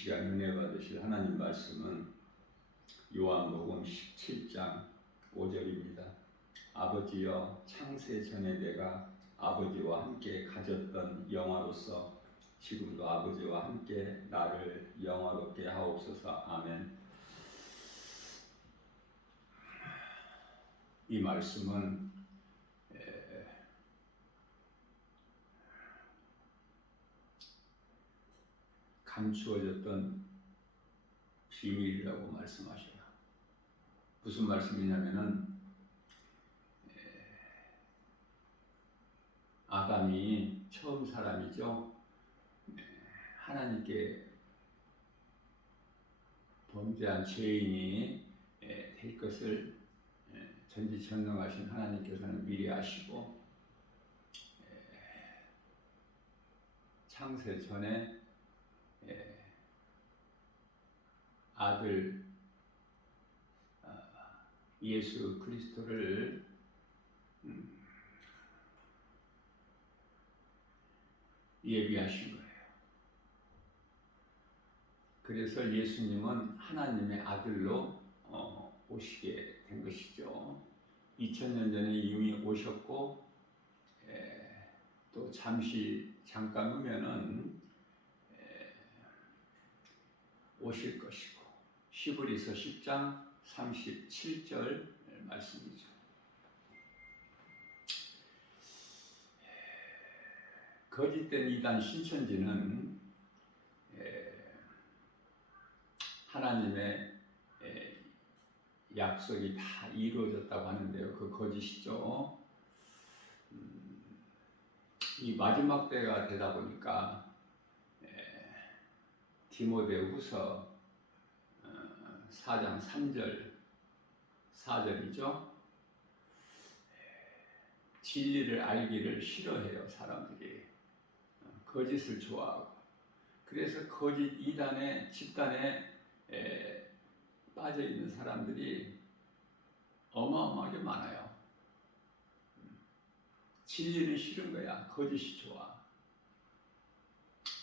시간 은혜 받으실 하나님 말씀은 요한복음 17장 5절입니다. 아버지여, 창세 전에 내가 아버지와 함께 가졌던 영화로서 지금도 아버지와 함께 나를 영화롭게 하옵소서. 아멘. 이 말씀은 감추어졌던 비밀이라고 말씀하셔요. 무슨 말씀이냐면은 아담이 처음 사람이죠. 하나님께 범죄한 죄인이 될 것을 전지전능하신 하나님께서는 미리 아시고 창세 전에 아들 예수 그리스도를 예비하신 거예요. 그래서 예수님은 하나님의 아들로 오시게 된 것이죠. 2000년 전에 이미 오셨고 또 잠깐 후면은 오실 것이고, 히브리서 10장 37절 말씀이죠. 거짓된 이단 신천지는 하나님의 약속이 다 이루어졌다고 하는데요. 그 거짓이죠. 이 마지막 때가 되다 보니까 디모데후서 4장 3절 4절이죠. 진리를 알기를 싫어해요. 사람들이 거짓을 좋아하고, 그래서 거짓 이단의 집단에 빠져 있는 사람들이 어마어마하게 많아요. 진리는 싫은 거야. 거짓이 좋아.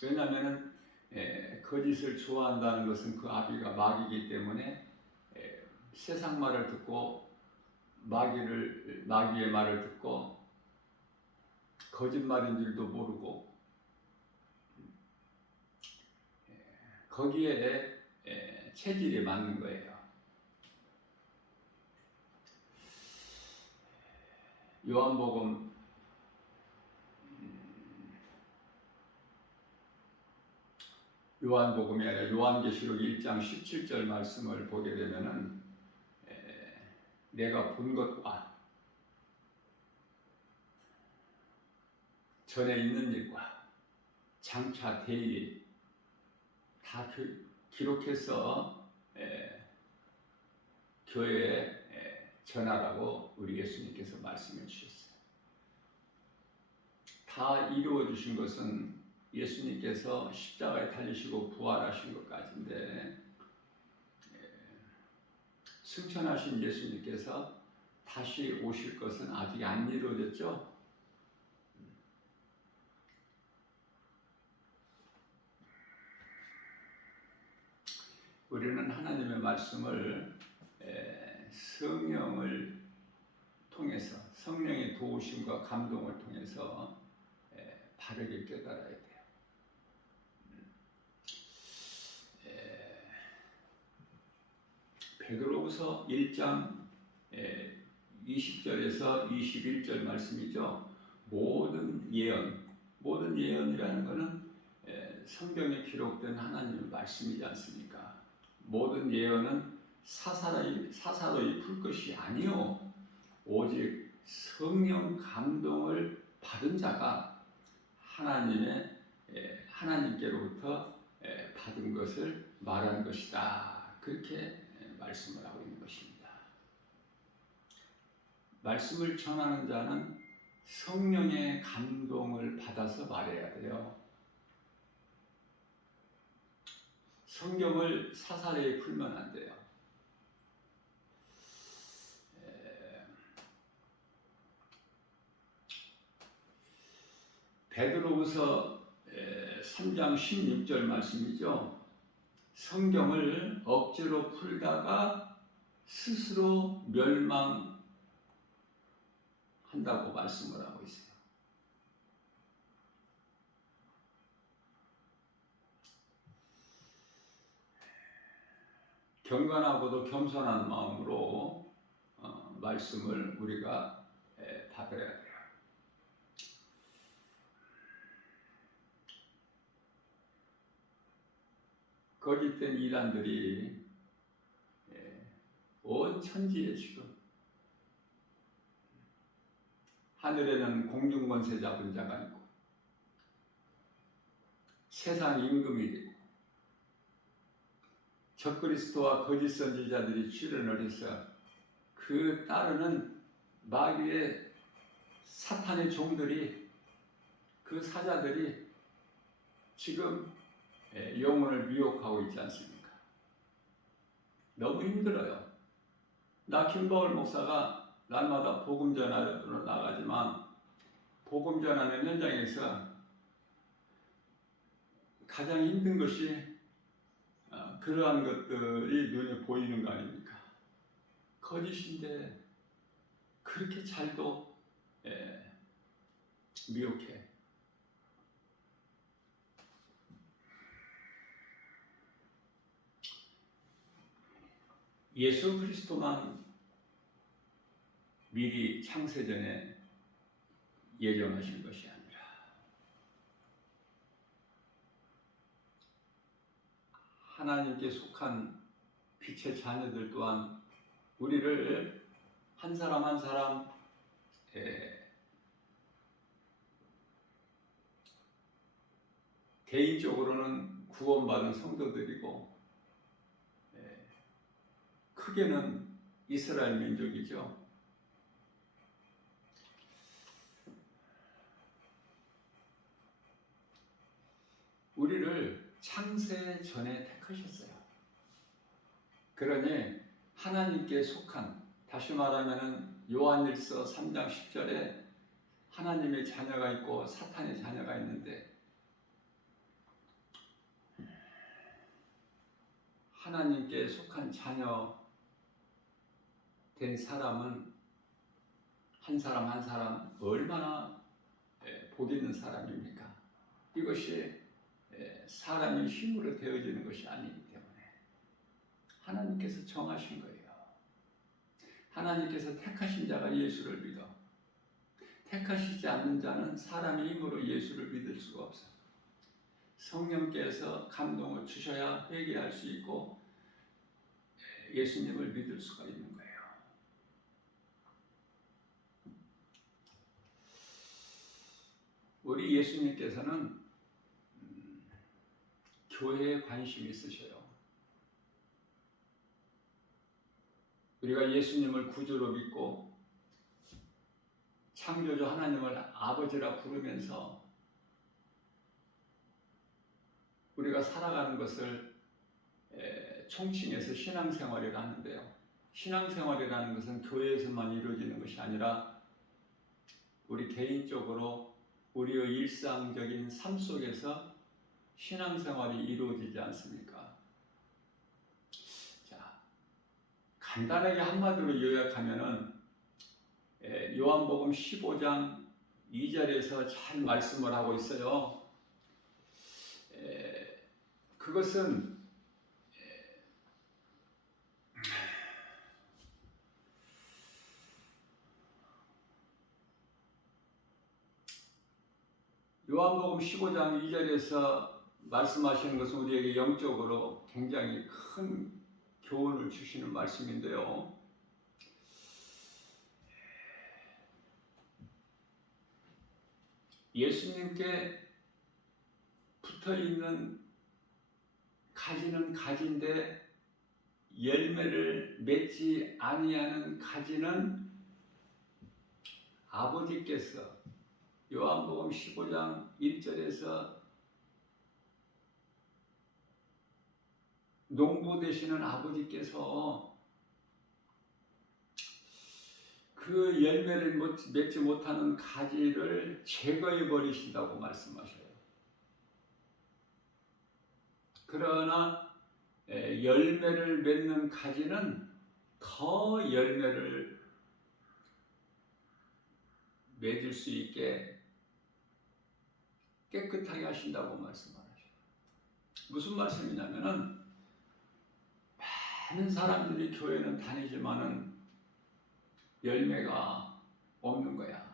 왜냐하면 거짓을 좋아한다는 것은 그 아비가 마귀이기 때문에 세상 말을 듣고 마귀의 말을 듣고 거짓말인 줄도 모르고 거기에 체질이 맞는 거예요. 요한복음이 아니라 요한계시록 1장 17절 말씀을 보게 되면은 내가 본 것과 전에 있는 일과 장차 될 일 다 기록해서 교회에 전하라고 우리 예수님께서 말씀해 주셨어요. 다 이루어 주신 것은 예수님께서 십자가에 달리시고 부활하신 것까지인데, 승천하신 예수님께서 다시 오실 것은 아직 안 이루어졌죠. 우리는 하나님의 말씀을 성령을 통해서, 성령의 도우심과 감동을 통해서 바르게 깨달아야 돼요. 베드로후서 1장 20절에서 21절 말씀이죠. 모든 예언이라는 것은 성경에 기록된 하나님의 말씀이지 않습니까? 모든 예언은 사사로이 풀 것이 아니요, 오직 성령 감동을 받은 자가 하나님께로부터 받은 것을 말하는 것이다. 그렇게 말씀을 하고 있는 것입니다. 말씀을 전하는 자는 성령의 감동을 받아서 말해야 돼요. 성경을 사사로이 풀면 안 돼요. 베드로후서 3장 16절 말씀이죠. 성경을 억지로 풀다가 스스로 멸망한다고 말씀을 하고 있어요. 경건하고도 겸손한 마음으로 말씀을 우리가 받아야 돼요. 거짓된 이단들이 온 천지에 지금 하늘에는 공중권세 잡은 자가 있고 세상 임금이 되고 적그리스도와 거짓 선지자들이 출현을 해서 그 따르는 마귀의 사탄의 종들이 그 사자들이 지금 영혼을 미혹하고 있지 않습니까? 너무 힘들어요. 나 김바울 목사가 날마다 복음 전하러 나가지만 복음 전하는 현장에서 가장 힘든 것이 그러한 것들이 눈에 보이는 거 아닙니까? 거짓인데 그렇게 잘도 미혹해. 예수 그리스도만 미리 창세전에 예정하신 것이 아니라 하나님께 속한 빛의 자녀들 또한 우리를 한 사람 한 사람 개인적으로는 구원받은 성도들이고 크게는 이스라엘 민족이죠. 우리를 창세 전에 택하셨어요. 그러니 하나님께 속한, 다시 말하면 요한일서 3장 10절에 하나님의 자녀가 있고 사탄의 자녀가 있는데 하나님께 속한 자녀 된 사람은 한 사람 한 사람 얼마나 복 있는 사람입니까? 이것이 사람의 힘으로 되어지는 것이 아니기 때문에 하나님께서 정하신 거예요. 하나님께서 택하신 자가 예수를 믿어. 택하시지 않는 자는 사람의 힘으로 예수를 믿을 수가 없어요. 성령께서 감동을 주셔야 회개할 수 있고 예수님을 믿을 수가 있는 거예요. 우리 예수님께서는 교회에 관심이 있으셔요. 우리가 예수님을 구주로 믿고 창조주 하나님을 아버지라 부르면서 우리가 살아가는 것을 총칭해서 신앙생활이라 하는데요. 신앙생활이라는 것은 교회에서만 이루어지는 것이 아니라 우리 개인적으로 우리의 일상적인 삶 속에서 신앙생활이 이루어지지 않습니까? 자, 간단하게 한마디로 요약하면은 요한복음 15장 2절에서 잘 말씀을 하고 있어요. 그것은 요한복음 15장 2절에서 말씀하시는 것은 우리에게 영적으로 굉장히 큰 교훈을 주시는 말씀인데요. 예수님께 붙어있는 가지는 가지인데 열매를 맺지 아니하는 가지는 아버지께서 요한복음 15장 1절에서 농부 되시는 아버지께서 그 열매를 맺지 못하는 가지를 제거해 버리신다고 말씀하셔요. 그러나 열매를 맺는 가지는 더 열매를 맺을 수 있게 깨끗하게 하신다고 말씀하셔요. 무슨 말씀이냐면은 많은 사람들이 교회는 다니지만은 열매가 없는 거야.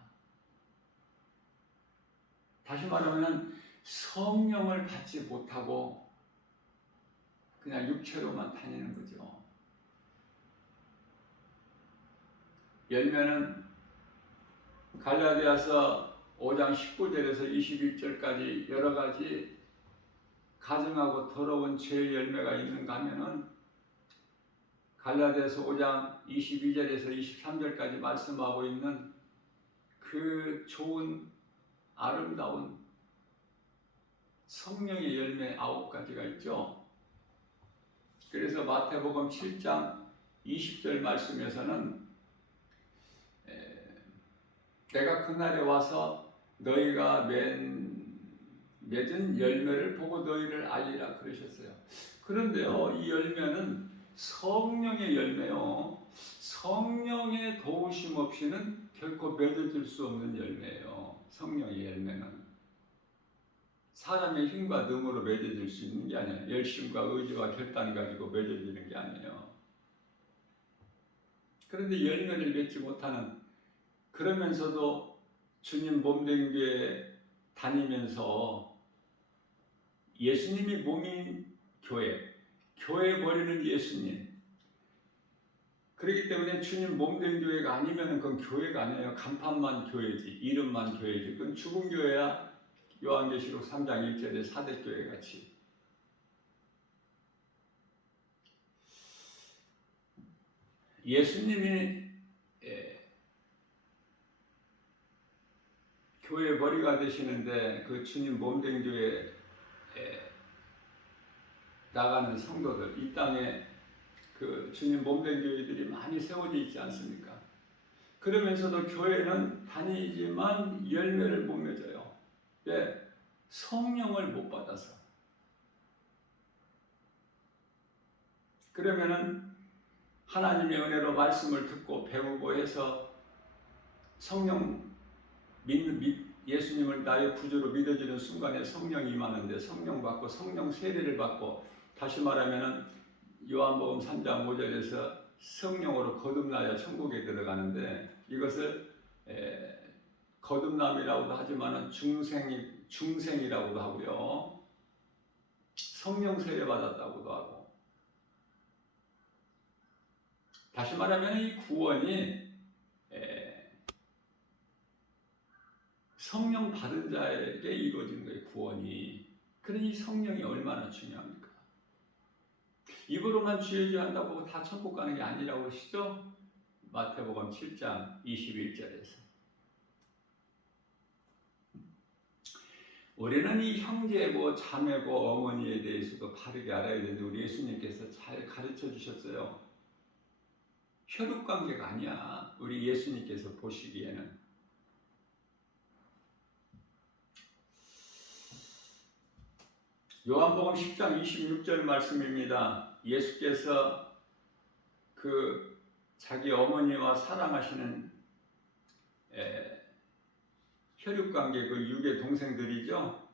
다시 말하면 성령을 받지 못하고 그냥 육체로만 다니는 거죠. 열매는 갈라디아서 5장 19절에서 21절까지 여러 가지 가증하고 더러운 죄의 열매가 있는가 하면은 갈라디아서 5장 22절에서 23절까지 말씀하고 있는 그 좋은 아름다운 성령의 열매 9가지가 있죠. 그래서 마태복음 7장 20절 말씀에서는 내가 그날에 와서 너희가 맺은 열매를 보고 너희를 알리라 그러셨어요. 그런데요, 이 열매는 성령의 열매요. 성령의 도우심 없이는 결코 맺어질 수 없는 열매예요. 성령의 열매는 사람의 힘과 능으로 맺어질 수 있는 게 아니에요. 열심과 의지와 결단 가지고 맺어지는 게 아니에요. 그런데 열매를 맺지 못하는, 그러면서도 주님 몸된 교회 다니면서 예수님이 몸인 교회, 교회 머리는 예수님. 그렇기 때문에 주님 몸된 교회가 아니면 그건 교회가 아니에요. 간판만 교회지, 이름만 교회지. 그건 죽은 교회야. 요한계시록 3장 1절의 사대교회 같이. 예수님이 교회 머리가 되시는데 그 주님 몸된 교회에 나가는 성도들, 이 땅에 그 주님 몸된 교회들이 많이 세워져 있지 않습니까? 그러면서도 교회는 다니지만 열매를 못 맺어요. 왜? 성령을 못 받아서. 그러면은 하나님의 은혜로 말씀을 듣고 배우고 해서 성령 예수님을 나의 구주로 믿어지는 순간에 성령이 임하는데, 성령 받고 성령 세례를 받고, 다시 말하면은 요한복음 3장 5절에서 성령으로 거듭나야 천국에 들어가는데, 이것을 거듭남이라고도 하지만은 중생이라고도 하고요, 성령 세례 받았다고도 하고. 다시 말하면 이 구원이 성령 받은 자에게 이루어진 거예요. 구원이. 그러니 성령이 얼마나 중요합니까? 입으로만 주여주여 한다고 다 천국 가는 게 아니라고 하시죠? 마태복음 7장 21절에서. 우리는 이 형제고 자매고 어머니에 대해서도 바르게 알아야 되는데, 우리 예수님께서 잘 가르쳐 주셨어요. 혈육관계가 아니야. 우리 예수님께서 보시기에는. 요한복음 10장 26절 말씀입니다. 예수께서 그 자기 어머니와 사랑하시는 혈육관계, 그 육의 동생들이죠.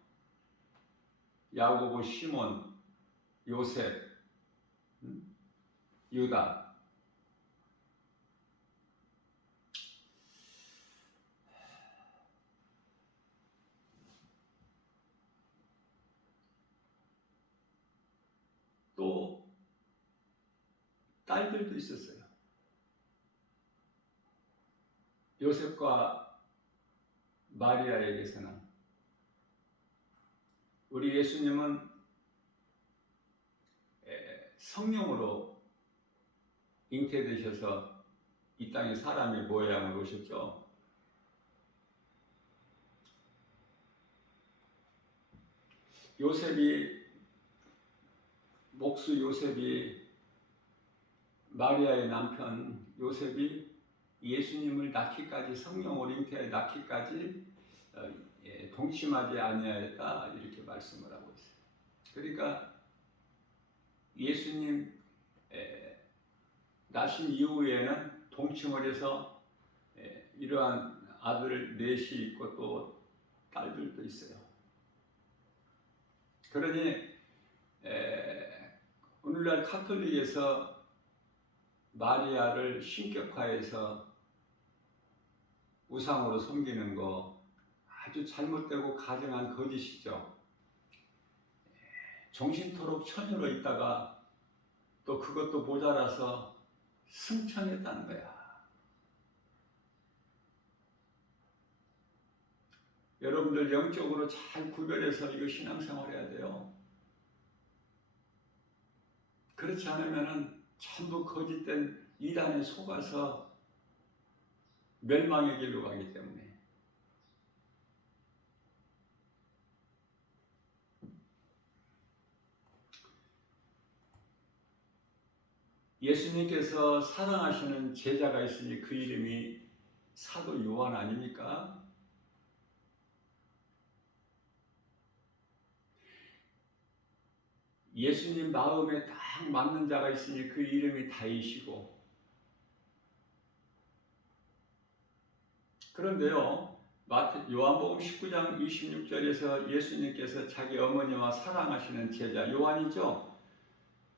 야고보, 시몬, 요셉, 유다. 또 딸들도 있었어요. 요셉과 마리아에게서는. 우리 예수님은 성령으로 잉태되셔서 이 땅에 사람의 모양으로 오셨죠. 목수 요셉이, 마리아의 남편 요셉이 예수님을 낳기까지, 성령으로 잉태하여 낳기까지 동침하지 아니하였다, 이렇게 말씀을 하고 있어요. 그러니까 예수님 나신 이후에는 동침을 해서 이러한 아들 넷이 있고 또 딸들도 있어요. 그러니 오늘날 카톨릭에서 마리아를 신격화해서 우상으로 섬기는 거 아주 잘못되고 가증한 거짓이죠. 종신토록 처녀로 있다가 또 그것도 모자라서 승천했다는 거야. 여러분들 영적으로 잘 구별해서 이거 신앙생활 해야 돼요. 그렇지 않으면 전부 거짓된 이단에 속아서 멸망의 길로 가기 때문에. 예수님께서 사랑하시는 제자가 있으니 그 이름이 사도 요한 아닙니까? 예수님 마음에 딱 맞는 자가 있으니 그 이름이 다윗이고, 그런데요, 요한복음 19장 26절에서 예수님께서 자기 어머니와 사랑하시는 제자 요한이죠.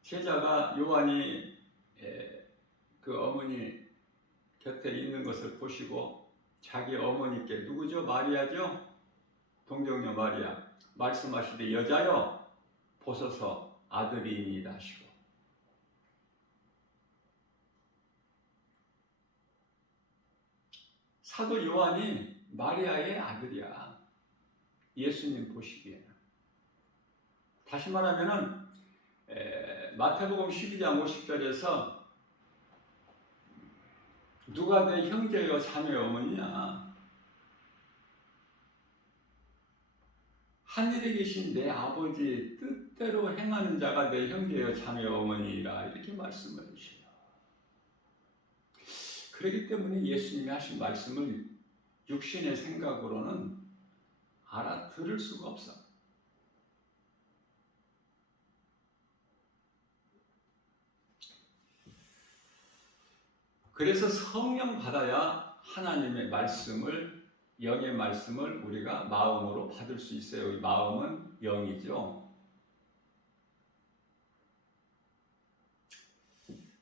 제자가 요한이 그 어머니 곁에 있는 것을 보시고 자기 어머니께, 누구죠? 마리아죠? 동정녀 마리아, 말씀하시되 여자여 보소서 아들이니이다 하시고, 사도 요한이 마리아의 아들이야. 예수님 보시기에는. 다시 말하면은 마태복음 12장 50절에서 누가 내 형제여 자매 어머니냐? 하늘에 계신 내 아버지 뜻대로 행하는 자가 내 형제여 자매 어머니라, 이렇게 말씀을 해주셔요. 그렇기 때문에 예수님이 하신 말씀을 육신의 생각으로는 알아들을 수가 없어. 그래서 성령 받아야 하나님의 말씀을, 영의 말씀을 우리가 마음으로 받을 수 있어요. 이 마음은 영이죠.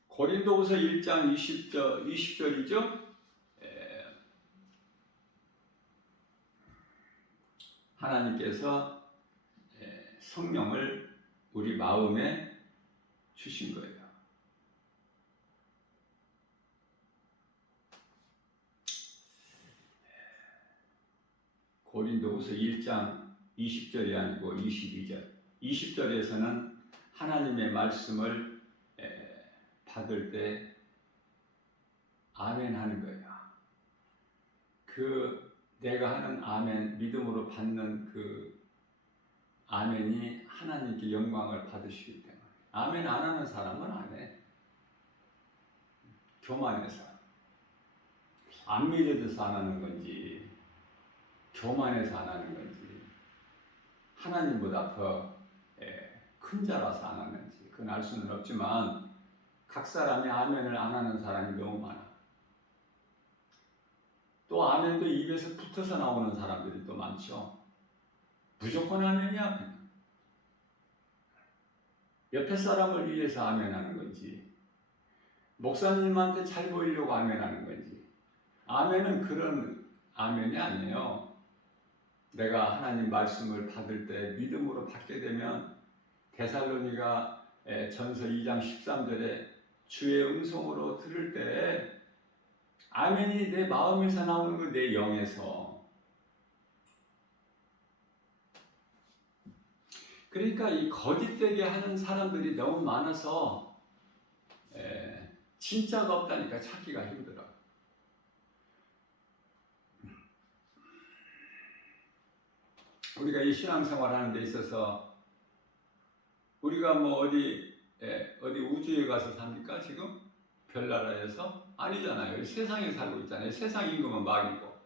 고린도후서 1장 20절이죠. 하나님께서 성령을 우리 마음에 주신 거예요. 고린도후서 1장 20절이 아니고 22절. 20절에서는 하나님의 말씀을 받을 때 아멘 하는 거예요. 그 내가 하는 아멘, 믿음으로 받는 그 아멘이 하나님께 영광을 받으시기 때문에. 아멘 안 하는 사람은 안 해. 교만해서. 안 믿어서 안 하는 건지, 교만해서 안 하는 건지, 하나님보다 더 큰 자라서 안 하는지, 그건 알 수는 없지만 각 사람이 아멘을 안 하는 사람이 너무 많아. 또 아멘도 입에서 붙어서 나오는 사람들이 또 많죠. 무조건 아멘이야. 옆에 사람을 위해서 아멘하는 건지, 목사님한테 잘 보이려고 아멘하는 건지. 아멘은 그런 아멘이 아니에요. 내가 하나님 말씀을 받을 때 믿음으로 받게 되면 데살로니가 전서 2장 13절에 주의 음성으로 들을 때 아멘이 내 마음에서 나오는 거, 내 영에서. 그러니까 이 거짓되게 하는 사람들이 너무 많아서 진짜가 없다니까 찾기가 힘들어. 우리가 이 신앙생활 하는 데 있어서 우리가 뭐 어디 우주에 가서 삽니까? 지금? 별나라에서? 아니잖아요. 세상에 살고 있잖아요. 세상 임금은 마귀고.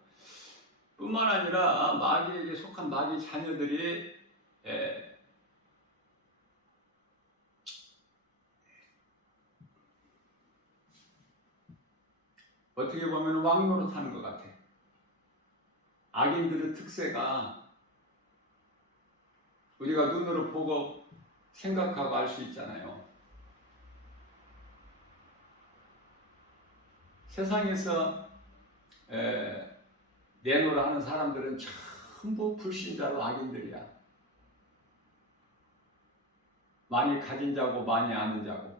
뿐만 아니라 마귀에게 속한 마귀 자녀들이 어떻게 보면 왕노릇하는 것 같아. 악인들의 특세가 우리가 눈으로 보고 생각하고 알 수 있잖아요. 세상에서 내노라 하는 사람들은 전부 불신자로 악인들이야. 많이 가진 자고 많이 아는 자고.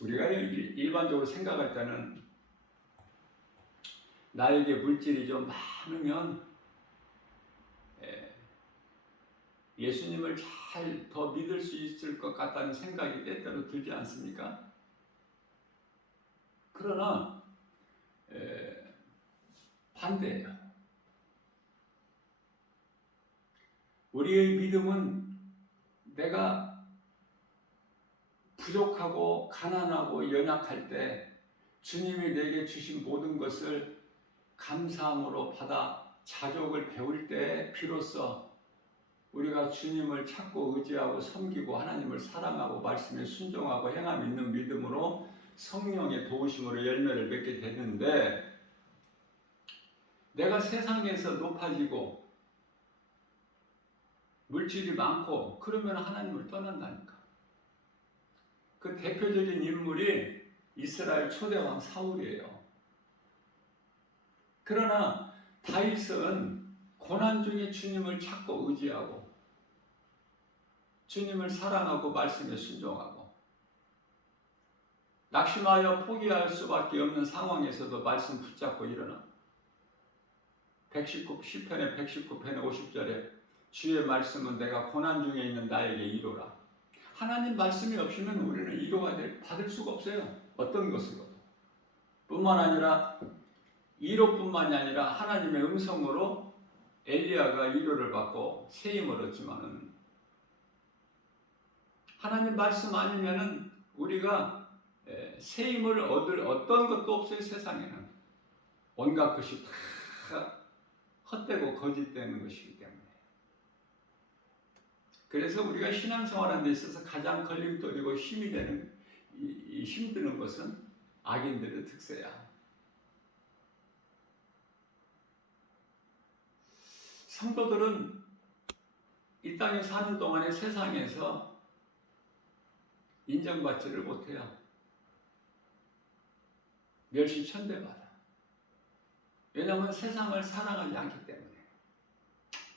우리가 일반적으로 생각할 때는 나에게 물질이 좀 많으면 예수님을 잘 더 믿을 수 있을 것 같다는 생각이 때때로 들지 않습니까? 그러나 반대예요. 우리의 믿음은 내가 부족하고 가난하고 연약할 때 주님이 내게 주신 모든 것을 감사함으로 받아 자족을 배울 때 비로소 우리가 주님을 찾고 의지하고 섬기고 하나님을 사랑하고 말씀에 순종하고 행함 있는 믿음으로 성령의 도우심으로 열매를 맺게 되는데, 내가 세상에서 높아지고 물질이 많고 그러면 하나님을 떠난다니까. 그 대표적인 인물이 이스라엘 초대왕 사울이에요. 그러나 다윗은 고난 중에 주님을 찾고 의지하고 주님을 사랑하고 말씀에 순종하고 낙심하여 포기할 수밖에 없는 상황에서도 말씀 붙잡고 일어나. 119시편의 119편의 50절에 주의 말씀은 내가 고난 중에 있는 나에게 이로라. 하나님 말씀이 없으면 우리는 위로가 받을 수가 없어요. 어떤 것으로도. 뿐만 아니라 위로뿐만이 아니라 하나님의 음성으로 엘리야가 위로를 받고 세임을 얻지만은, 하나님 말씀 아니면은 우리가 세임을 얻을 어떤 것도 없어요. 세상에는 온갖 것이 다 헛되고 거짓되는 것이기 때문에. 그래서 우리가 신앙생활하는 데 있어서 가장 걸림돌이고 힘이 되는 힘드는 것은 악인들의 특세야. 성도들은 이 땅에 사는 동안에 세상에서 인정받지를 못해요. 멸시천대받아. 왜냐하면 세상을 사랑하지 않기 때문에.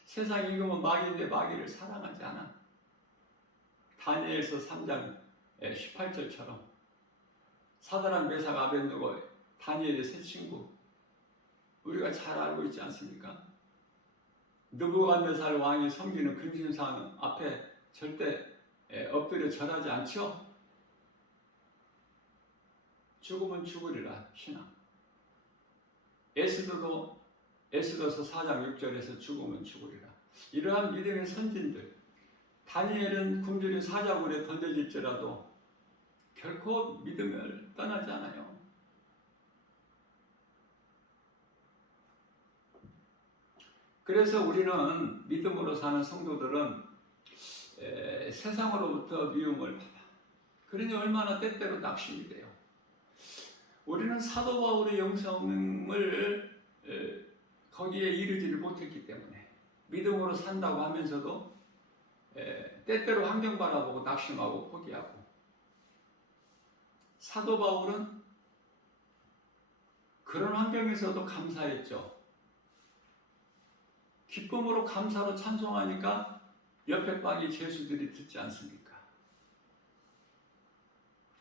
세상이 이거면 마귀인데 마귀를 사랑하지 않아. 다니엘서 3장 18절처럼 사드락 메삭 아벳느고 다니엘의 세 친구, 우리가 잘 알고 있지 않습니까? 느부갓네살 왕이 섬기는 금신상 앞에 절대 엎드려 절하지 않죠? 죽으면 죽으리라 신앙. 에스더서 4장 6절에서 죽으면 죽으리라. 이러한 믿음의 선진들, 다니엘은 굶주린 사자굴에 던져질지라도 결코 믿음을 떠나지 않아요. 그래서 우리는 믿음으로 사는 성도들은 세상으로부터 미움을 받아. 그러니 얼마나 때때로 낙심이 돼요. 우리는 사도 바울의 영성을 거기에 이르지를 못했기 때문에 믿음으로 산다고 하면서도 때때로 환경 바라보고 낙심하고 포기하고. 사도 바울은 그런 환경에서도 감사했죠. 기쁨으로 감사로 찬송하니까 옆에 방의 죄수들이 듣지 않습니까?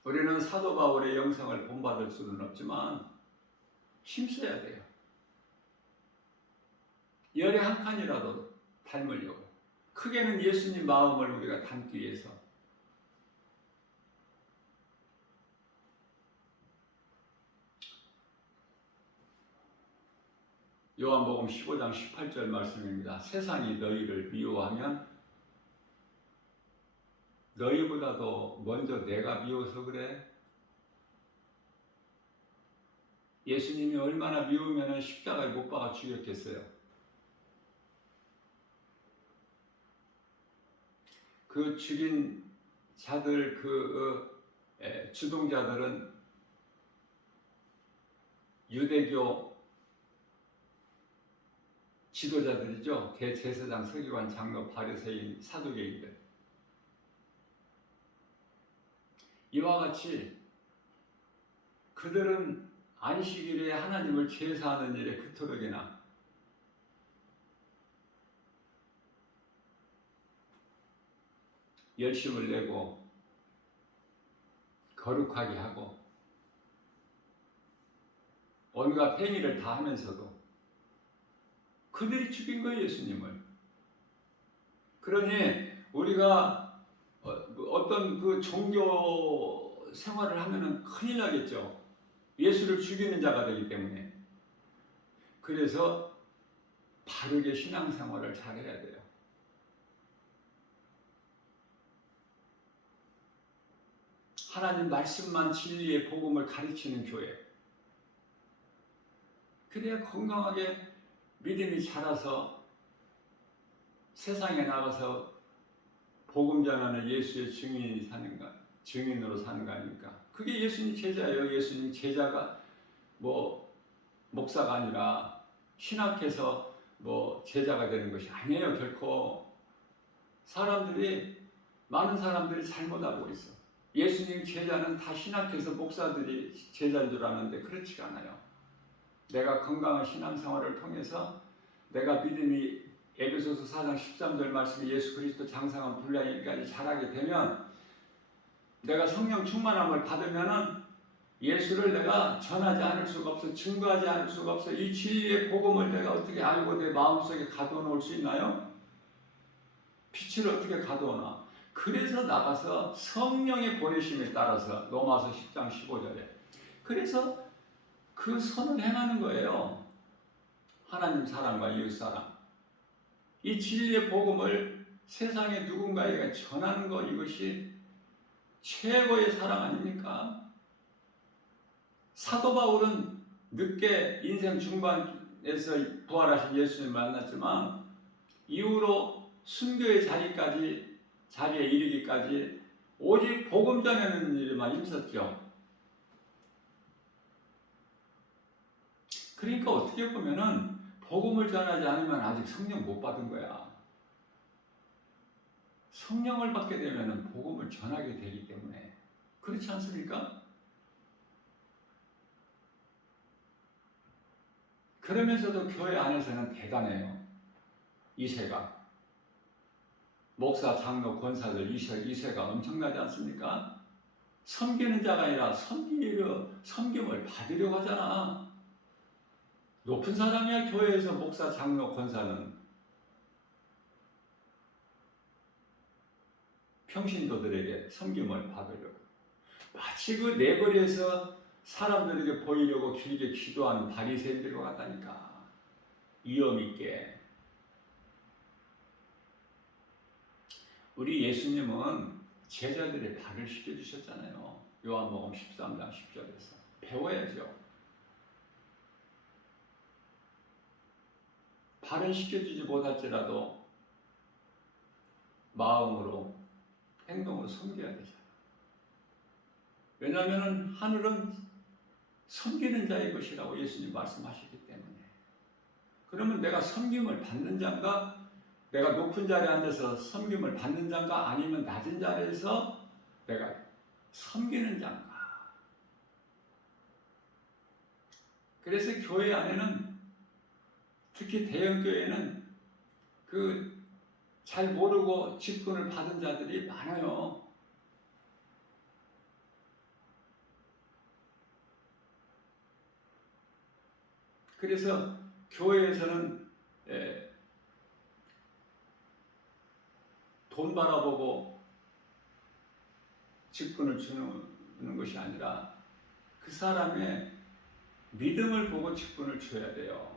우리는 사도 바울의 영성을 본받을 수는 없지만 힘써야 돼요. 열에 한 칸이라도 닮으려고. 크게는 예수님 마음을 우리가 담기 위해서. 요한복음 15장 18절 말씀입니다. 세상이 너희를 미워하면 너희보다도 먼저 내가 미워서 그래. 예수님이 얼마나 미우면 십자가에 못 박아 죽였겠어요. 그 죽인 자들 주동자들은 유대교 지도자들이죠. 대제사장, 서기관, 장로, 바리새인, 사두개인들. 이와 같이 그들은 안식일에 하나님을 제사하는 일에 그토록이나 열심을 내고 거룩하게 하고 온갖 행위를 다 하면서도 그들이 죽인 거예요, 예수님을. 그러니 우리가 어떤 그 종교 생활을 하면은 큰일 나겠죠. 예수를 죽이는 자가 되기 때문에. 그래서 바르게 신앙생활을 잘해야 돼요. 하나님 말씀만 진리의 복음을 가르치는 교회. 그래야 건강하게 믿음이 자라서 세상에 나가서 복음 전하는 예수의 증인으로 사는 거 아닙니까? 그게 예수님 제자예요. 예수님 제자가 목사가 아니라 신학해서 제자가 되는 것이 아니에요. 결코. 많은 사람들이 잘못 알고 있어. 예수님 제자는 다 신학해서 목사들이 제자인 줄 아는데 그렇지가 않아요. 내가 건강한 신앙생활을 통해서 내가 믿음이 에베소서 4장 13절 말씀이 예수 그리스도 장성한 분량일까지 자라게 되면 내가 성령 충만함을 받으면은 예수를 내가 전하지 않을 수가 없어. 증거하지 않을 수가 없어. 이 진리의 복음을 내가 어떻게 알고 내 마음속에 가둬 놓을 수 있나요? 빛을 어떻게 가둬 놔? 그래서 나가서 성령의 보내심에 따라서 로마서 10장 15절에 그래서 그 선을 행하는 거예요. 하나님 사랑과 이웃 사랑. 이 진리의 복음을 세상에 누군가에게 전하는 것, 이것이 최고의 사랑 아닙니까? 사도 바울은 늦게 인생 중반에서 부활하신 예수님을 만났지만 이후로 순교의 자리에 이르기까지 오직 복음 전하는 일에만 힘썼죠. 그러니까 어떻게 보면은 복음을 전하지 않으면 아직 성령 못 받은 거야. 성령을 받게 되면은 복음을 전하게 되기 때문에. 그렇지 않습니까? 그러면서도 교회 안에서는 대단해요. 이세가. 목사, 장로, 권사들 이세가 엄청나지 않습니까? 섬기는 자가 아니라 섬김을 받으려고 하잖아. 높은 사람이야. 교회에서 목사, 장로, 권사는 평신도들에게 섬김을 받으려고. 마치 그 내거리에서 사람들에게 보이려고 길게 기도하는 바리새인들과 같다니까. 위험 있게. 우리 예수님은 제자들의 발을 씻겨주셨잖아요. 요한복음 13장 10절에서. 배워야죠. 발은 씻겨주지 못할지라도 마음으로, 행동으로 섬겨야 되잖아요. 왜냐하면 하늘은 섬기는 자의 것이라고 예수님 말씀하셨기 때문에. 그러면 내가 섬김을 받는 자인가? 내가 높은 자리에 앉아서 섬김을 받는 자인가? 아니면 낮은 자리에서 내가 섬기는 자인가? 그래서 교회 안에는 특히 대형교회는 잘 모르고 직분을 받은 자들이 많아요. 그래서 교회에서는 돈 바라보고 직분을 주는 것이 아니라 그 사람의 믿음을 보고 직분을 줘야 돼요.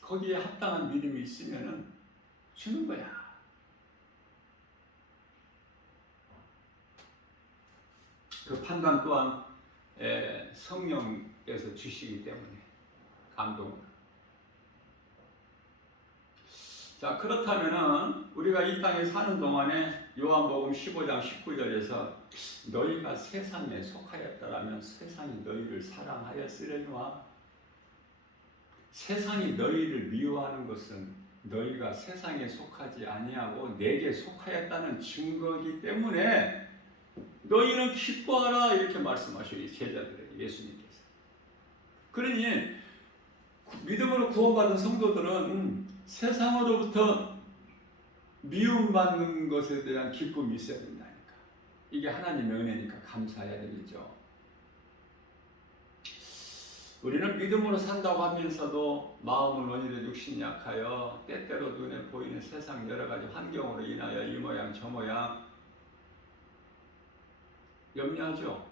거기에 합당한 믿음이 있으면 주는 거야. 그 판단 또한 성령께서 주시기 때문에 감동을. 자, 그렇다면은 우리가 이 땅에 사는 동안에 요한복음 15장 19절에서 너희가 세상에 속하였더라면 세상이 너희를 사랑하였으려니와 세상이 너희를 미워하는 것은 너희가 세상에 속하지 아니하고 내게 속하였다는 증거이기 때문에 너희는 기뻐하라 이렇게 말씀하셔요. 이 제자들에게 예수님께서. 그러니 믿음으로 구원받은 성도들은 세상으로부터 미움받는 것에 대한 기쁨이 있어야 된다니까. 이게 하나님의 은혜니까 감사해야 되겠죠. 우리는 믿음으로 산다고 하면서도 마음은 원인의 육신이 약하여 때때로 눈에 보이는 세상 여러 가지 환경으로 인하여 이 모양 저 모양 염려하죠.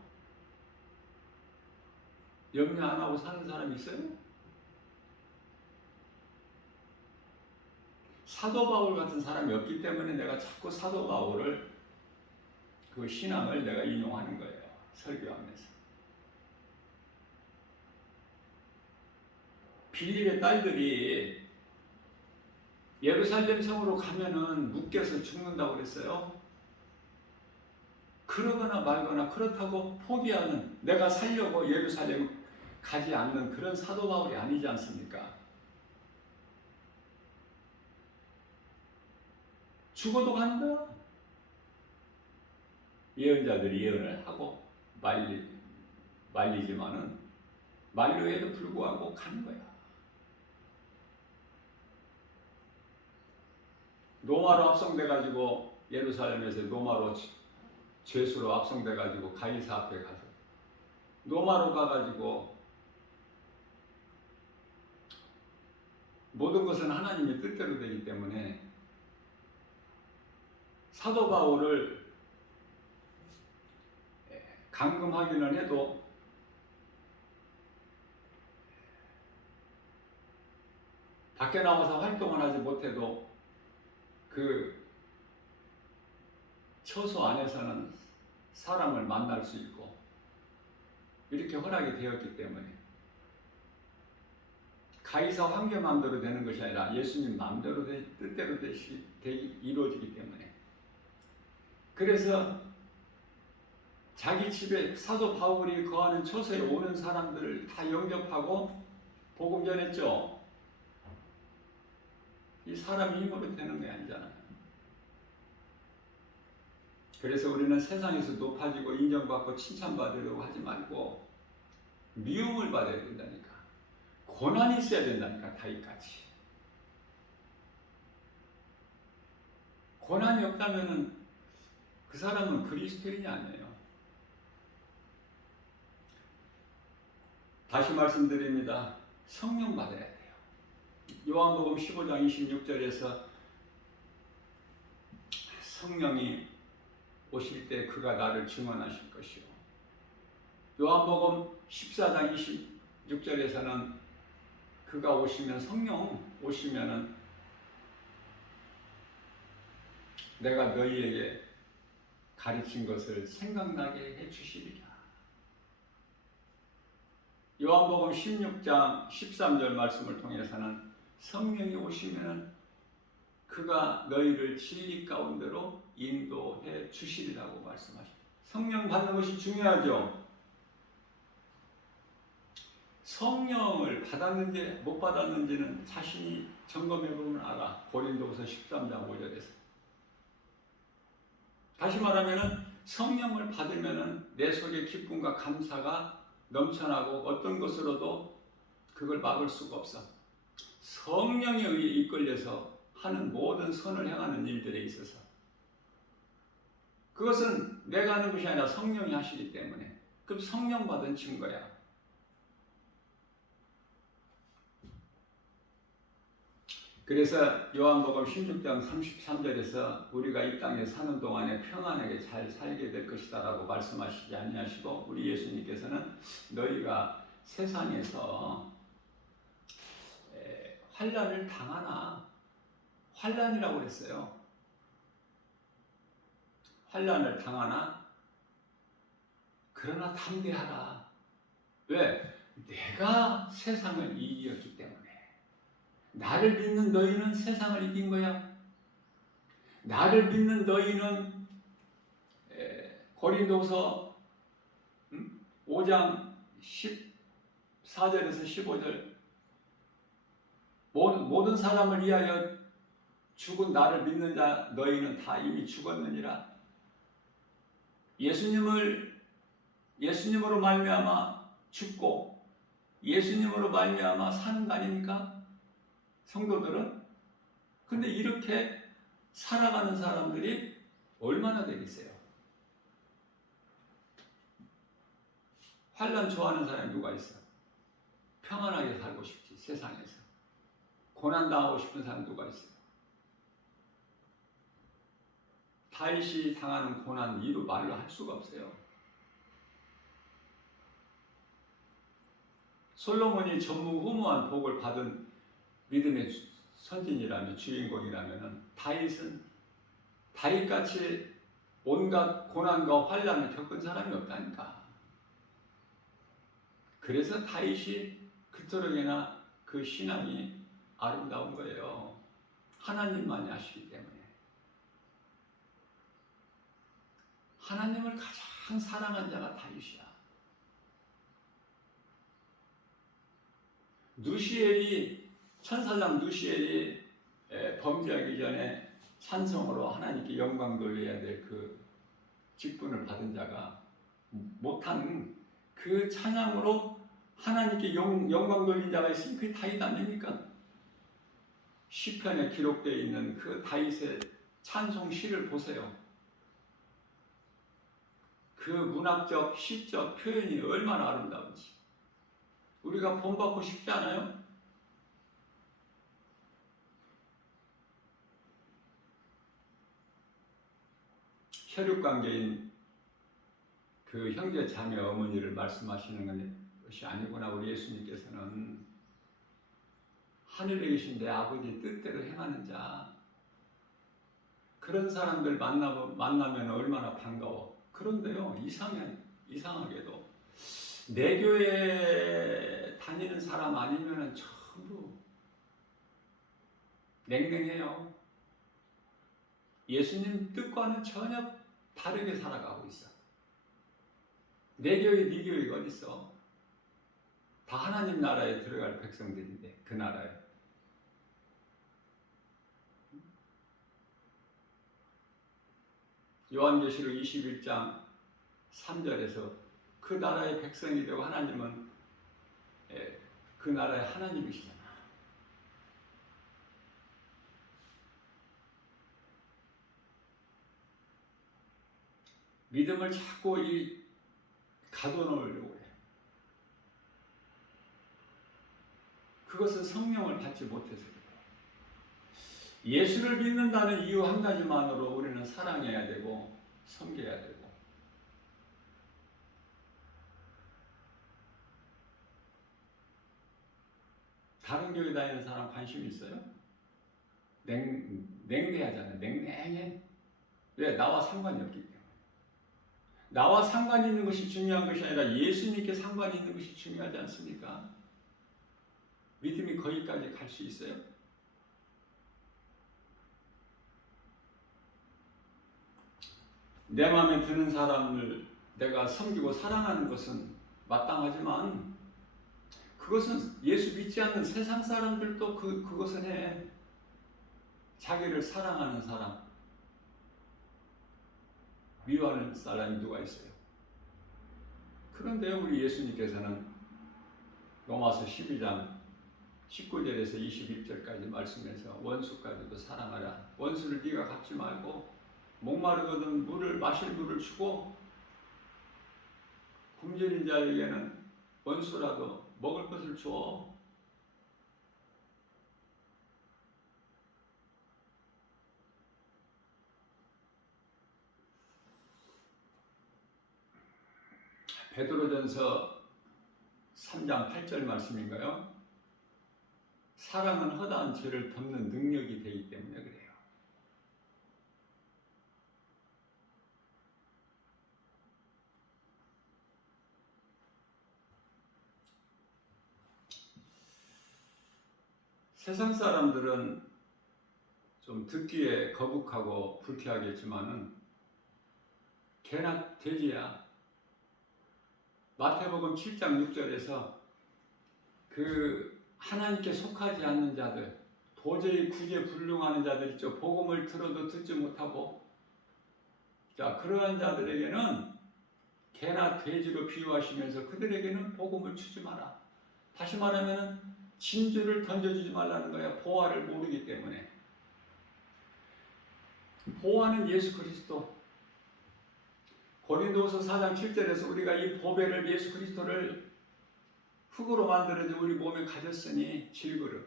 염려 안 하고 사는 사람이 있어요? 사도 바울 같은 사람이 없기 때문에 내가 자꾸 사도 바울을 그 신앙을 내가 인용하는 거예요. 설교하면서. 빌립의 딸들이 예루살렘 성으로 가면은 묶여서 죽는다고 그랬어요. 그러거나 말거나 그렇다고 포기하는, 내가 살려고 예루살렘 가지 않는 그런 사도 바울이 아니지 않습니까? 죽어도 가는 거야. 예언자들이 예언을 하고 말리지만은 만류에도 불구하고 가는 거야. 로마로 압송돼가지고 예루살렘에서 로마로 죄수로 압송돼가지고 가이사 앞에 가서 로마로 가가지고 모든 것은 하나님의 뜻대로 되기 때문에 사도 바울을 감금하기는 해도 밖에 나와서 활동을 하지 못해도 그 처소 안에서는 사람을 만날 수 있고 이렇게 허락이 되었기 때문에 가이사 황제 마음대로 되는 것이 아니라 예수님 마음대로 뜻대로 이루어지기 때문에, 그래서 자기 집에 사도 바울이 거하는 처소에 오는 사람들을 다 영접하고 복음 전했죠. 이 사람이 힘으로 되는 게 아니잖아요. 그래서 우리는 세상에서 높아지고 인정받고 칭찬받으려고 하지 말고 미움을 받아야 된다니까. 고난이 있어야 된다니까. 다윗같이. 고난이 없다면은 그 사람은 그리스도인이 아니에요. 다시 말씀드립니다. 성령 받아야 돼요. 요한복음 15장 26절에서 성령이 오실 때 그가 나를 증언하실 것이요. 요한복음 14장 26절에서는 그가 오시면, 성령 오시면은 내가 너희에게 가르친 것을 생각나게 해주시리라. 요한복음 16장 13절 말씀을 통해서는 성령이 오시면은 그가 너희를 진리 가운데로 인도해 주시리라고 말씀하십니다. 성령 받는 것이 중요하죠. 성령을 받았는지 못 받았는지는 자신이 점검해 보면 알아. 고린도후서 13장 5절에서. 다시 말하면은 성령을 받으면은 내 속에 기쁨과 감사가 넘쳐나고 어떤 것으로도 그걸 막을 수가 없어. 성령에 의해 이끌려서 하는 모든 선을 행하는 일들에 있어서 그것은 내가 하는 것이 아니라 성령이 하시기 때문에, 그럼 성령 받은 증거야. 그래서 요한복음 16장 33절에서 우리가 이 땅에 사는 동안에 평안하게 잘 살게 될 것이다 라고 말씀하시지 아니하시고, 우리 예수님께서는 너희가 세상에서 환난을 당하나, 환난이라고 그랬어요. 환난을 당하나 그러나 담대하라. 왜? 내가 세상을 이겼기 때문에. 나를 믿는 너희는 세상을 이긴 거야. 나를 믿는 너희는 고린도서 5장 14절에서 15절 모든 사람을 위하여 죽은 나를 믿는 자 너희는 다 이미 죽었느니라. 예수님으로 말미암아 죽고 예수님으로 말미암아 사는 거 아닙니까? 성도들은. 근데 이렇게 살아가는 사람들이 얼마나 되겠어요? 환난 좋아하는 사람이 누가 있어? 평안하게 살고 싶지, 세상에서. 고난 당하고 싶은 사람 누가 있어요? 다윗이 당하는 고난 이루 말로 할 수가 없어요. 솔로몬이 전무후무한 복을 받은 믿음의 선진이라면, 주인공이라면 다윗은 다윗같이 온갖 고난과 환난을 겪은 사람이 없다니까. 그래서 다윗이 그토록이나 그 신앙이 아름다운 거예요. 하나님만이 아시기 때문에. 하나님을 가장 사랑한 자가 다윗이야. 천사장 누시엘이 범죄하기 전에 찬송으로 하나님께 영광 돌려야 될 그 직분을 받은 자가 못한 그 찬양으로 하나님께 영광 돌린 자가 있으니 그게 다윗 아닙니까? 시편에 기록되어 있는 그 다윗의 찬송 시를 보세요. 그 문학적, 시적 표현이 얼마나 아름다운지. 우리가 본받고 싶지 않아요? 혈육관계인 그 형제 자매 어머니를 말씀하시는 것이 아니구나. 우리 예수님께서는 하늘에 계신 내 아버지 뜻대로 행하는 자, 그런 사람들 만나면 얼마나 반가워. 그런데요, 이상하게도 내 교회 다니는 사람 아니면 전부 냉랭해요. 예수님 뜻과는 전혀 다르게 살아가고 있어. 내 교회, 네 교회가 어디 있어? 다 하나님 나라에 들어갈 백성들인데, 그 나라에. 요한계시록 21장 3절에서 그 나라의 백성이 되고 하나님은 그 나라의 하나님이시잖아. 믿음을 자꾸 가둬놓으려고 해. 그것은 성령을 받지 못해서 그래요. 예수를 믿는다는 이유 한 가지만으로 우리는 사랑해야 되고 섬겨야 되고. 다른 교회 다니는 사람 관심 있어요? 냉대하잖아요. 냉랭해. 왜? 나와 상관이 없기 때문에. 나와 상관이 있는 것이 중요한 것이 아니라 예수님께 상관이 있는 것이 중요하지 않습니까? 믿음이 거기까지 갈 수 있어요? 내 마음에 드는 사람을 내가 섬기고 사랑하는 것은 마땅하지만 그것은 예수 믿지 않는 세상 사람들도 그것은 해. 자기를 사랑하는 사람, 미워하는 사람이 누가 있어요? 그런데 우리 예수님께서는 로마서 12장 19절에서 21절까지 말씀해서 원수까지도 사랑하라. 원수를 네가 갚지 말고 목마르거든 마실 물을 주고 굶주린 자에게는 원수라도 먹을 것을 줘. 베드로전서 3장 8절 말씀인가요? 사랑은 허다한 죄를 덮는 능력이 되기 때문에 그래요. 세상 사람들은 좀 듣기에 거북하고 불쾌하겠지만은 개나 돼지야. 마태복음 7장 6절에서 그 하나님께 속하지 않는 자들, 도저히 구제 불능하는 자들 있죠. 복음을 들어도 듣지 못하고, 자, 그러한 자들에게는 개나 돼지로 비유하시면서 그들에게는 복음을 주지 마라. 다시 말하면 진주를 던져주지 말라는 거야. 보화를 모르기 때문에. 보화는 예수 그리스도. 고린도후서 4장 7절에서 우리가 이 보배를 예수 그리스도를 흙으로 만들어서 우리 몸에 가졌으니 질그릇.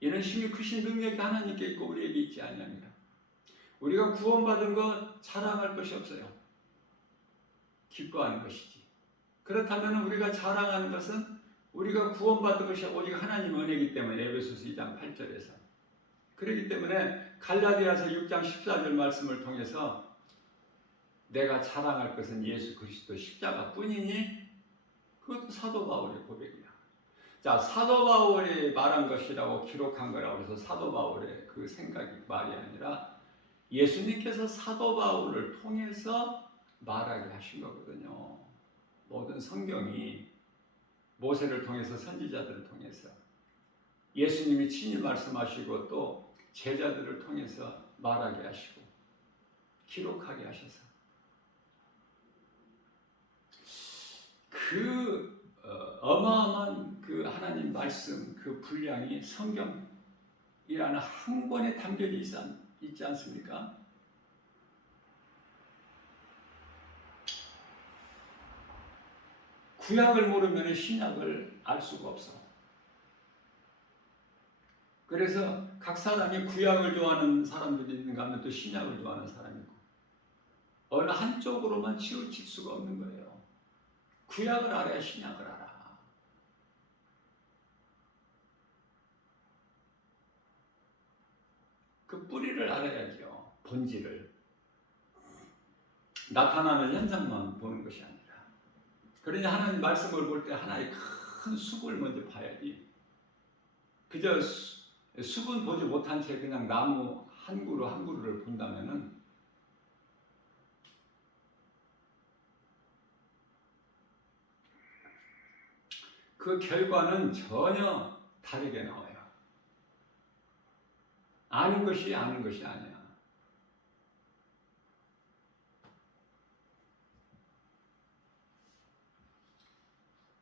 이는 힘이 크신 능력이 하나님께 있고 우리에게 있지 아니합니다. 우리가 구원받은 것 자랑할 것이 없어요. 기뻐하는 것이지. 그렇다면 우리가 자랑하는 것은 우리가 구원받은 것이 오직 하나님 은혜이기 때문에 에베소서 2장 8절에서 그렇기 때문에 갈라디아서 6장 14절 말씀을 통해서 내가 자랑할 것은 예수 그리스도 십자가 뿐이니 그것도 사도 바울의 고백이야. 자, 사도 바울이 말한 것이라고 기록한 거라고 해서 사도 바울의 그 생각이 말이 아니라 예수님께서 사도 바울을 통해서 말하게 하신 거거든요. 모든 성경이 모세를 통해서 선지자들을 통해서 예수님이 친히 말씀하시고 또 제자들을 통해서 말하게 하시고 기록하게 하셔서 그 어마어마한 그 하나님 말씀 그 분량이 성경이라는 한 권에 담겨져 있지 않습니까? 구약을 모르면 신약을 알 수가 없어. 그래서 각 사람이 구약을 좋아하는 사람들이 있는가 하면 또 신약을 좋아하는 사람이 있고 어느 한쪽으로만 치우칠 수가 없는 거예요. 구약을 알아야 신약을 알아. 그 뿌리를 알아야죠. 본질을. 나타나는 현상만 보는 것이 아니라. 그러니 하나님 말씀을 볼 때 하나의 큰 숲을 먼저 봐야지. 그저 숲은 보지 못한 채 그냥 나무 한 그루 한 그루를 본다면은 그 결과는 전혀 다르게 나와요. 아는 것이 아니야.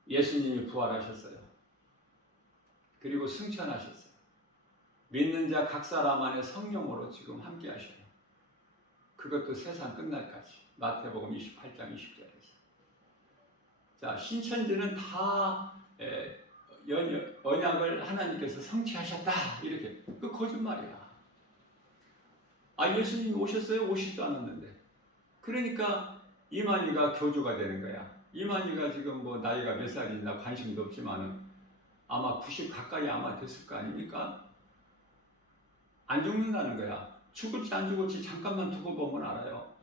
예수님이 부활하셨어요. 그리고 승천하셨어요. 믿는 자 각 사람 안에 성령으로 지금 함께 하셔요. 그것도 세상 끝날까지. 마태복음 28장 20절에서. 자, 신천지는 다 언약을 하나님께서 성취하셨다. 이렇게. 그 거짓말이야. 아, 예수님이 오셨어요? 오시지도 않았는데. 그러니까 이만희가 교주가 되는 거야. 이만희가 지금 뭐 나이가 몇 살이나 관심도 없지만은 아마 90 가까이 아마 됐을 거 아닙니까? 안 죽는다는 거야. 죽을지 안 죽을지 잠깐만 두고 보면 알아요.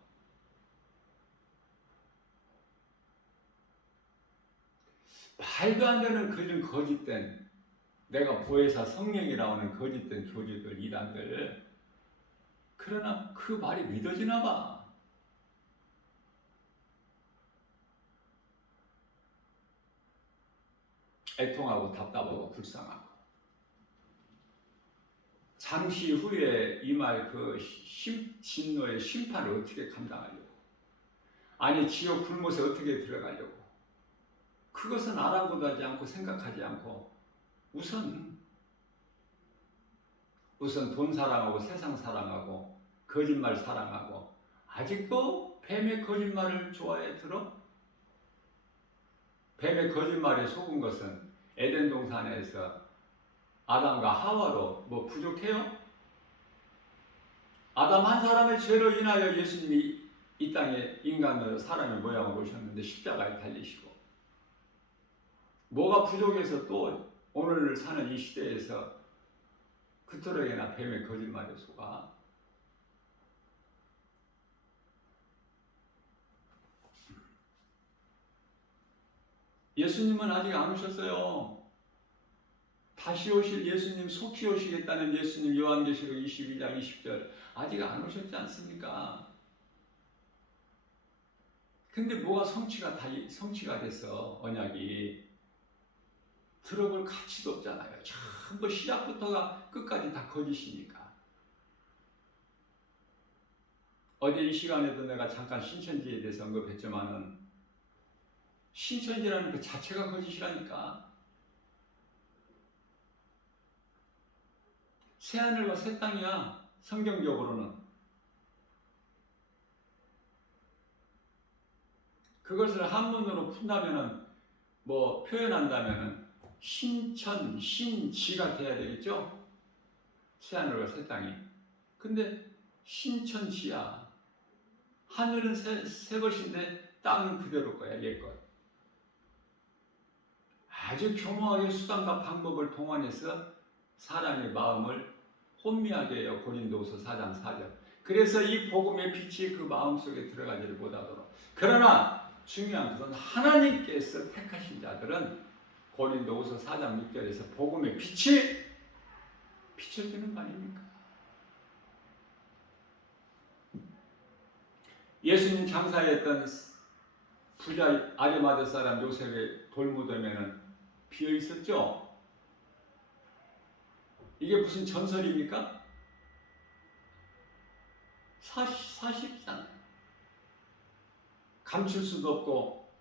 말도 안 되는 그런 거짓된 내가 보혜사 성령이라고 하는 거짓된 교주들, 이단들 그러나 그 말이 믿어지나 봐. 애통하고 답답하고 불쌍하고 잠시 후에 이 말 그 진노의 심판을 어떻게 감당하려고 아니 지옥 불못에 어떻게 들어가려고 그것은 아랑곳하지 않고 생각하지 않고 우선 돈 사랑하고 세상 사랑하고 거짓말 사랑하고 아직도 뱀의 거짓말을 좋아해 들어? 뱀의 거짓말에 속은 것은 에덴 동산에서 아담과 하와로 뭐 부족해요? 아담 한 사람의 죄로 인하여 예수님이 이 땅에 인간으로 사람의 모양으로 오셨는데 십자가에 달리시고 뭐가 부족해서 또 오늘 사는 이 시대에서 그토록이나 뱀의 거짓말에 속아. 예수님은 아직 안 오셨어요. 다시 오실 예수님, 속히 오시겠다는 예수님, 요한계시록 22장 20절 아직 안 오셨지 않습니까? 근데 뭐가 성취가 됐어, 언약이. 들어볼 가치도 없잖아요. 전부 시작부터가 끝까지 다 거짓이니까. 어제 이 시간에도 내가 잠깐 신천지에 대해서 언급했지만은 신천지라는 그 자체가 거짓이라니까. 새하늘과 새 땅이야, 성경적으로는. 그것을 한문으로 푼다면은, 표현한다면은 신천, 신지가 돼야 되겠죠? 새하늘과 새 땅이. 근데 신천지야. 하늘은 새 것인데 땅은 그대로 거야, 옛것. 아주 교묘하게 수단과 방법을 동원해서 사람의 마음을 혼미하게 해요. 고린도후서 4장 4절. 그래서 이 복음의 빛이 그 마음속에 들어가지를 못하도록. 그러나 중요한 것은 하나님께서 택하신 자들은 고린도후서 4장 6절에서 복음의 빛이 비춰지는 거 아닙니까? 예수님 장사했던 부자 아리마대 사람 요셉의 돌무덤에는 비어 있었죠? 이게 무슨 전설입니까? 사실상 감출 수도 없고.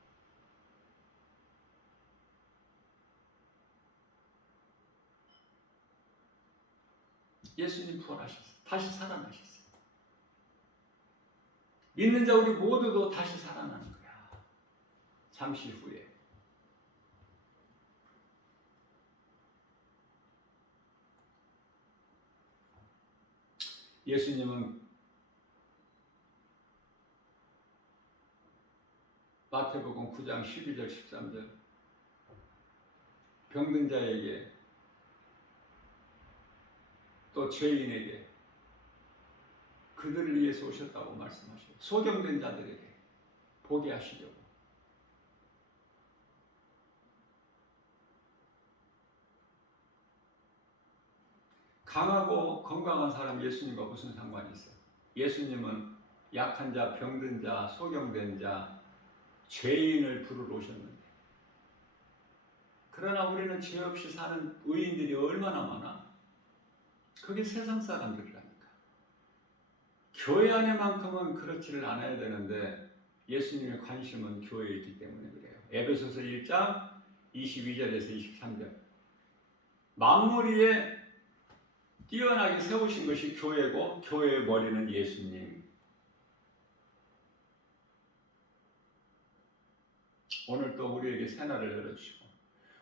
예수님 부활하셨어요. 다시 살아나셨어요. 믿는 자 우리 모두도 다시 살아나는 거야. 잠시 후에. 예수님은 마태복음 9장 12절 13절 병든 자에게 또 죄인에게 그들을 위해서 오셨다고 말씀하셔요. 소경된 자들에게 보게 하시려고. 강하고 건강한 사람 예수님과 무슨 상관이 있어요? 예수님은 약한 자, 병든 자, 소경된 자, 죄인을 부르러 오셨는데, 그러나 우리는 죄 없이 사는 의인들이 얼마나 많아? 그게 세상 사람들이라니까. 교회 안에만큼은 그렇지를 않아야 되는데 예수님의 관심은 교회에 있기 때문에 그래요. 에베소서 1장 22절에서 23절. 만물 위에 뛰어나게 세우신 것이 교회고 교회의 머리는 예수님. 오늘 또 우리에게 새날을 열어주시고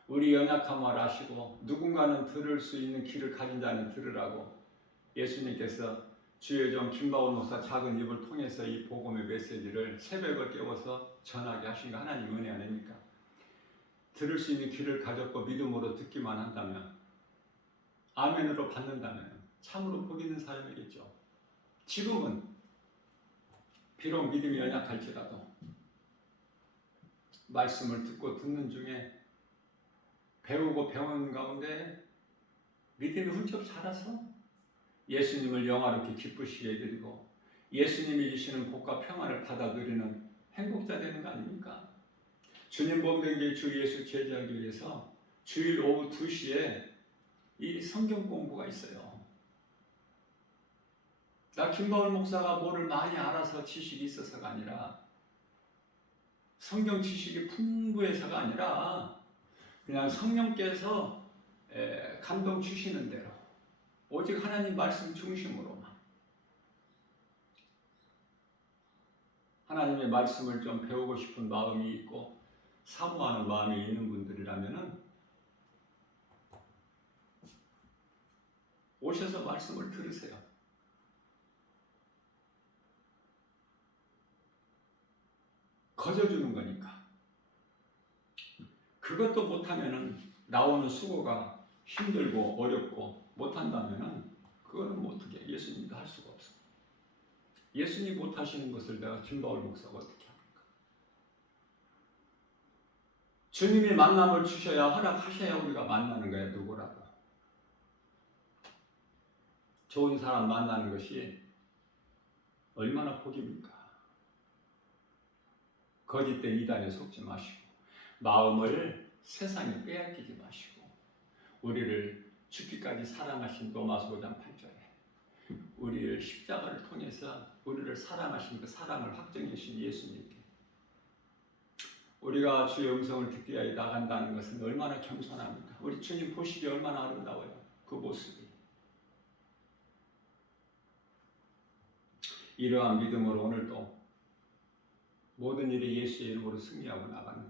우리 연약함을 아시고 누군가는 들을 수 있는 귀를 가진 자는 들으라고 예수님께서 주의 종 김바울 목사 작은 입을 통해서 이 복음의 메시지를 새벽을 깨워서 전하게 하신 거 하나님 은혜 아닙니까? 들을 수 있는 귀를 가졌고 믿음으로 듣기만 한다면, 아멘으로 받는다면 참으로 복 있는 삶이겠죠. 지금은 비록 믿음이 연약할지라도 말씀을 듣고 듣는 중에 배우고 배우는 가운데 믿음이 훌쩍 자라서 예수님을 영화롭게 기쁘시게 해드리고 예수님이 주시는 복과 평안을 받아 누리는 행복자 되는 거 아닙니까? 주님 몸된 주 예수 제자하기 위해서 주일 오후 2시에 이 성경 공부가 있어요. 나 김바울 목사가 뭐를 많이 알아서 지식이 있어서가 아니라, 성경 지식이 풍부해서가 아니라 그냥 성령께서 감동 주시는 대로 오직 하나님 말씀 중심으로만 하나님의 말씀을 좀 배우고 싶은 마음이 있고 사모하는 마음이 있는 분들이라면은 오셔서 말씀을 들으세요. 거저주는 거니까. 그것도 못하면은 나오는 수고가 힘들고 어렵고 못한다면은 그거는 뭐 어떻게 예수님도 할 수가 없어. 예수님 못하시는 것을 내가 김바울 목사가 어떻게 합니까? 주님이 만남을 주셔야, 허락하셔야 우리가 만나는 거야, 누구라도. 좋은 사람 만나는 것이 얼마나 복입니까? 거짓된 이단에 속지 마시고 마음을 세상에 빼앗기지 마시고 우리를 죽기까지 사랑하신 로마서 5장 8절에 우리를 십자가를 통해서 우리를 사랑하신 그 사랑을 확정해 주신 예수님께 우리가 주의 음성을 듣기 위하여 나간다는 것은 얼마나 겸손합니까? 우리 주님 보시기에 얼마나 아름다워요, 그 모습이. 이러한 믿음으로 오늘도 모든 일이 예수의 이름으로 승리하고 나가는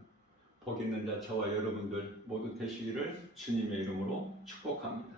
복 있는 자 저와 여러분들 모두 되시기를 주님의 이름으로 축복합니다.